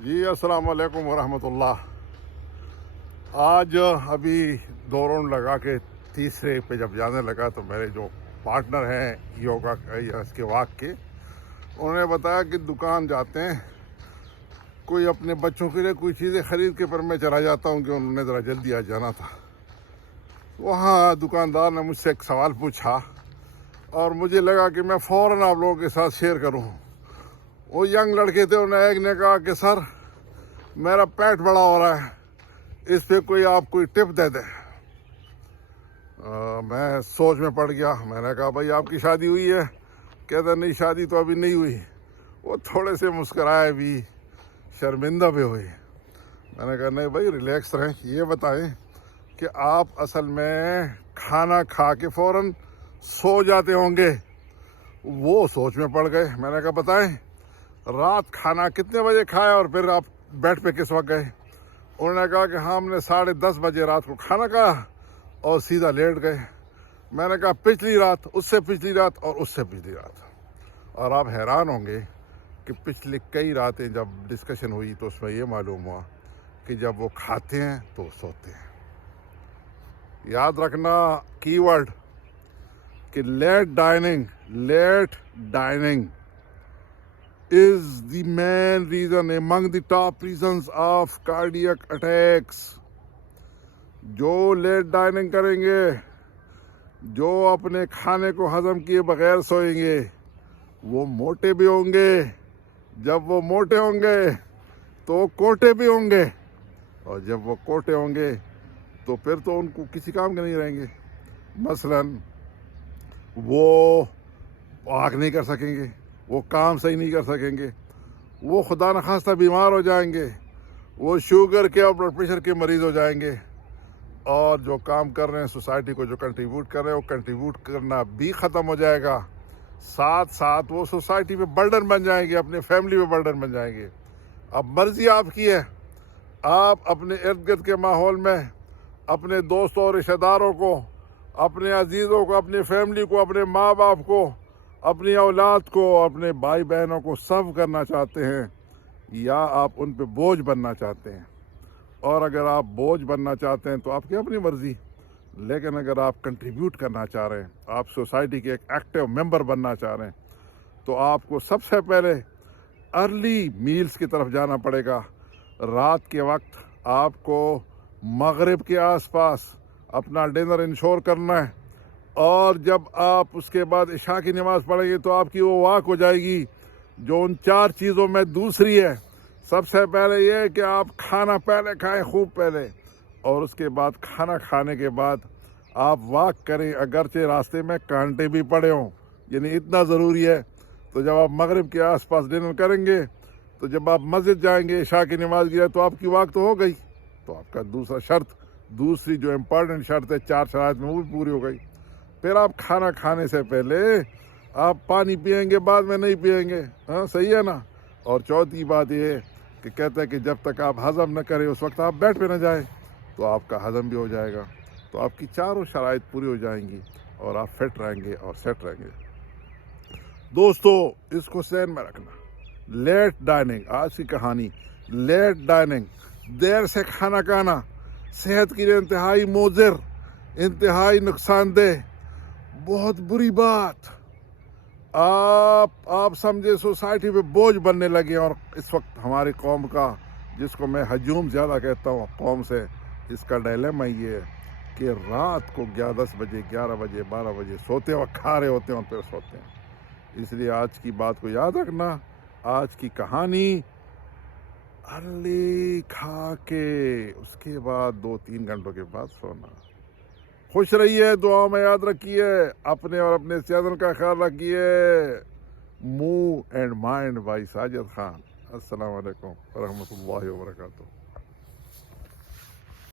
جی السلام علیکم ورحمۃ اللہ۔ آج ابھی 2 راؤنڈ لگا کے تیسرے پہ جب جانے لگا تو میرے جو پارٹنر ہیں یوگا اس کے واک کے، انہوں نے بتایا کہ دکان جاتے ہیں کوئی اپنے بچوں کے لیے کوئی چیزیں خرید کے، پر میں چلا جاتا ہوں کہ انہوں نے ذرا جلدی آ جانا تھا۔ وہاں دکاندار نے مجھ سے ایک سوال پوچھا اور مجھے لگا کہ میں فوراً آپ لوگوں کے ساتھ شیئر کروں۔ وہ ینگ لڑکے تھے، انہوں نے ایک نے کہا کہ سر میرا پیٹ بڑا ہو رہا ہے، اس پہ آپ کوئی ٹپ دے دیں۔ میں سوچ میں پڑ گیا۔ میں نے کہا بھائی آپ کی شادی ہوئی ہے؟ کہتا نہیں شادی تو ابھی نہیں ہوئی۔ وہ تھوڑے سے مسکرائے بھی، شرمندہ بھی ہوئی۔ میں نے کہا نہیں بھائی ریلیکس رہیں، یہ بتائیں کہ آپ اصل میں کھانا کھا کے فوراً سو جاتے ہوں گے۔ وہ سوچ میں پڑ گئے۔ میں نے کہا بتائیں رات کھانا کتنے بجے کھایا اور پھر آپ بیڈ پہ کس وقت گئے؟ انہوں نے کہا کہ ہم نے 10:30 بجے رات کو کھانا کھایا اور سیدھا لیٹ گئے۔ میں نے کہا پچھلی رات، اس سے پچھلی رات اور اس سے پچھلی رات؟ اور آپ حیران ہوں گے کہ پچھلی کئی راتیں جب ڈسکشن ہوئی تو اس میں یہ معلوم ہوا کہ جب وہ کھاتے ہیں تو سوتے ہیں۔ یاد رکھنا کی ورڈ کہ late dining is the main reason among the top reasons of cardiac attacks۔ جو لیٹ ڈائننگ کریں گے، جو اپنے کھانے کو ہضم کیے بغیر سوئیں گے، وہ موٹے بھی ہوں گے۔ جب وہ موٹے ہوں گے تو وہ کوٹے بھی ہوں گے، اور جب وہ کوٹے ہوں گے تو پھر تو ان کو کسی کام کے نہیں رہیں گے۔ مثلاً وہ واک نہیں کر سکیں گے، وہ کام صحیح نہیں کر سکیں گے، وہ خدا نخواستہ بیمار ہو جائیں گے، وہ شوگر کے اور بلڈ پریشر کے مریض ہو جائیں گے، اور جو کام کر رہے ہیں سوسائٹی کو جو کنٹریبیوٹ کر رہے ہیں وہ کنٹریبیوٹ کرنا بھی ختم ہو جائے گا۔ ساتھ ساتھ وہ سوسائٹی پہ برڈن بن جائیں گے، اپنے فیملی پہ برڈن بن جائیں گے۔ اب مرضی آپ کی ہے، آپ اپنے ارد گرد کے ماحول میں اپنے دوستوں اور رشتہ داروں کو، اپنے عزیزوں کو، اپنی فیملی کو، اپنے ماں باپ کو، اپنی اولاد کو، اپنے بھائی بہنوں کو سرو کرنا چاہتے ہیں، یا آپ ان پہ بوجھ بننا چاہتے ہیں؟ اور اگر آپ بوجھ بننا چاہتے ہیں تو آپ کی اپنی مرضی، لیکن اگر آپ کنٹریبیوٹ کرنا چاہ رہے ہیں، آپ سوسائٹی کے ایک ایکٹیو ممبر بننا چاہ رہے ہیں، تو آپ کو سب سے پہلے ارلی میلز کی طرف جانا پڑے گا۔ رات کے وقت آپ کو مغرب کے آس پاس اپنا ڈنر انشور کرنا ہے، اور جب آپ اس کے بعد عشاء کی نماز پڑھیں گے تو آپ کی وہ واک ہو جائے گی جو ان 4 چیزوں میں دوسری ہے۔ سب سے پہلے یہ کہ آپ کھانا پہلے کھائیں، خوب پہلے، اور اس کے بعد کھانا کھانے کے بعد آپ واک کریں، اگرچہ راستے میں کانٹے بھی پڑے ہوں، یعنی اتنا ضروری ہے۔ تو جب آپ مغرب کے آس پاس ڈنر کریں گے تو جب آپ مسجد جائیں گے عشاء کی نماز کی تو آپ کی واک تو ہو گئی۔ تو آپ کا دوسری جو امپورٹنٹ شرط ہے 4 شرائط میں، وہ بھی پوری ہو گئی۔ پھر آپ کھانا کھانے سے پہلے آپ پانی پئیں گے، بعد میں نہیں پئیں گے، ہاں صحیح ہے نا؟ اور چوتھی بات یہ کہ کہتا ہے کہ جب تک آپ ہضم نہ کریں اس وقت آپ بیڈ پہ نہ جائیں، تو آپ کا ہضم بھی ہو جائے گا۔ تو آپ کی 4 شرائط پوری ہو جائیں گی اور آپ فٹ رہیں گے اور سیٹ رہیں گے۔ دوستو اس کو ذہن میں رکھنا۔ لیٹ ڈائننگ، آج کی کہانی، لیٹ ڈائننگ، دیر سے کھانا کھانا صحت کے لیے انتہائی مضر، انتہائی نقصان دہ، بہت بری بات۔ آپ سمجھے سوسائٹی پہ بوجھ بننے لگے، اور اس وقت ہماری قوم کا، جس کو میں ہجوم زیادہ کہتا ہوں قوم سے، اس کا ڈائلیما یہ ہے کہ رات کو 10 بجے، 11 بجے، 12 بجے سوتے وقت کھا رہے ہوتے ہیں اور پھر سوتے ہیں۔ اس لیے آج کی بات کو یاد رکھنا، آج کی کہانی ارلی کھا کے اس کے بعد 2-3 گھنٹوں کے بعد سونا۔ خوش رہیے، دعاؤں میں یاد رکھیے، اپنے اور اپنے چینل کا خیال رکھیے۔ Move and mind by Sajid Khan. السلام علیکم ورحمۃ اللہ وبرکاتہ۔